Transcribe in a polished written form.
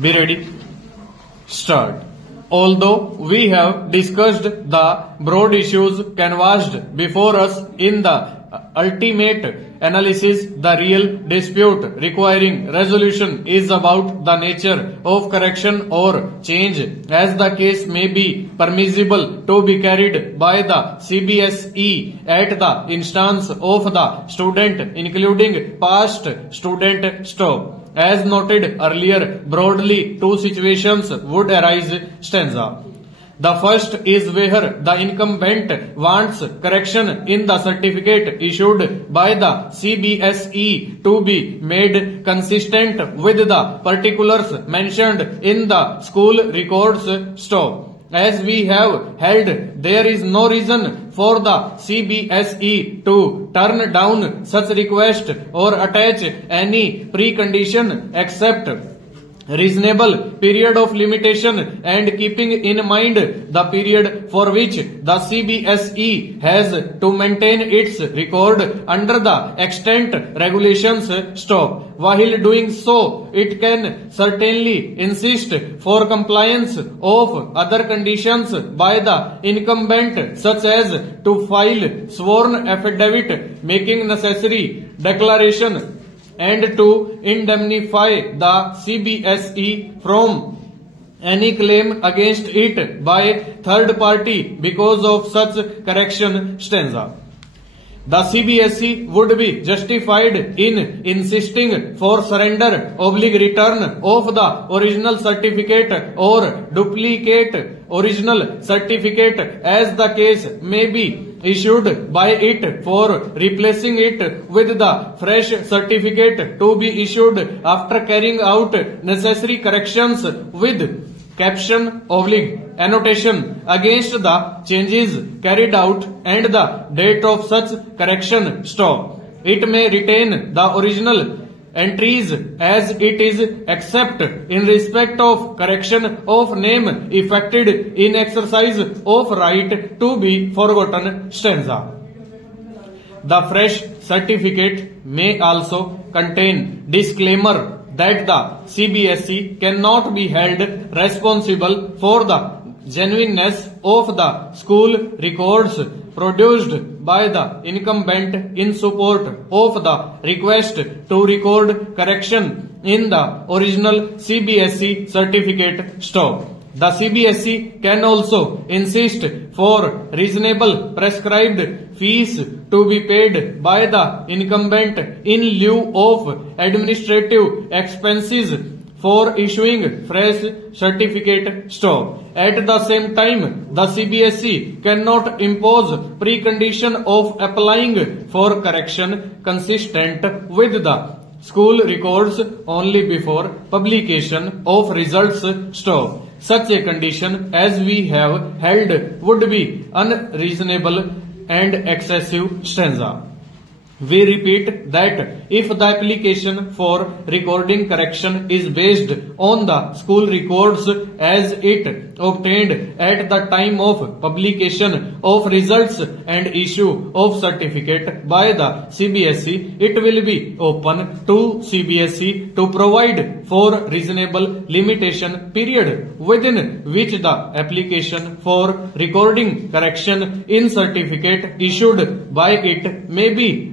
Be ready. Start. Although we have discussed the broad issues canvassed before us in the ultimate analysis, the real dispute requiring resolution is about the nature of correction or change, as the case may be permissible to be carried by the CBSE at the instance of the student, including past student stop. As noted earlier, broadly two situations would arise. Stanza. The first is where the incumbent wants correction in the certificate issued by the CBSE to be made consistent with the particulars mentioned in the school records. Stop. As we have held, there is no reason for the CBSE to turn down such request or attach any precondition except reasonable period of limitation, and keeping in mind the period for which the CBSE has to maintain its record under the extant regulations. Stop. While doing so, it can certainly insist for compliance of other conditions by the incumbent, such as to file sworn affidavit making necessary declaration and to indemnify the CBSE from any claim against it by third party because of such correction. Stanza. The CBSE would be justified in insisting for surrender return of the original certificate or duplicate original certificate, as the case may be, issued by it for replacing it with the fresh certificate to be issued after carrying out necessary corrections with caption annotation against the changes carried out and the date of such correction. Stop. It may retain the original entries as it is, except in respect of correction of name effected in exercise of right to be forgotten. Stanza. The fresh certificate may also contain disclaimer that the CBSE cannot be held responsible for the genuineness of the school records produced by the incumbent in support of the request to record correction in the original CBSE certificate. Stop. The CBSE can also insist for reasonable prescribed fees to be paid by the incumbent in lieu of administrative expenses for issuing fresh certificate. Stop. At the same time, the CBSE cannot impose precondition of applying for correction consistent with the school records only before publication of results. Stop. Such a condition, as we have held, would be unreasonable and excessive. Stanza. We repeat that if the application for recording correction is based on the school records as it obtained at the time of publication of results and issue of certificate by the CBSE, it will be open to CBSE to provide for reasonable limitation period within which the application for recording correction in certificate issued by it may be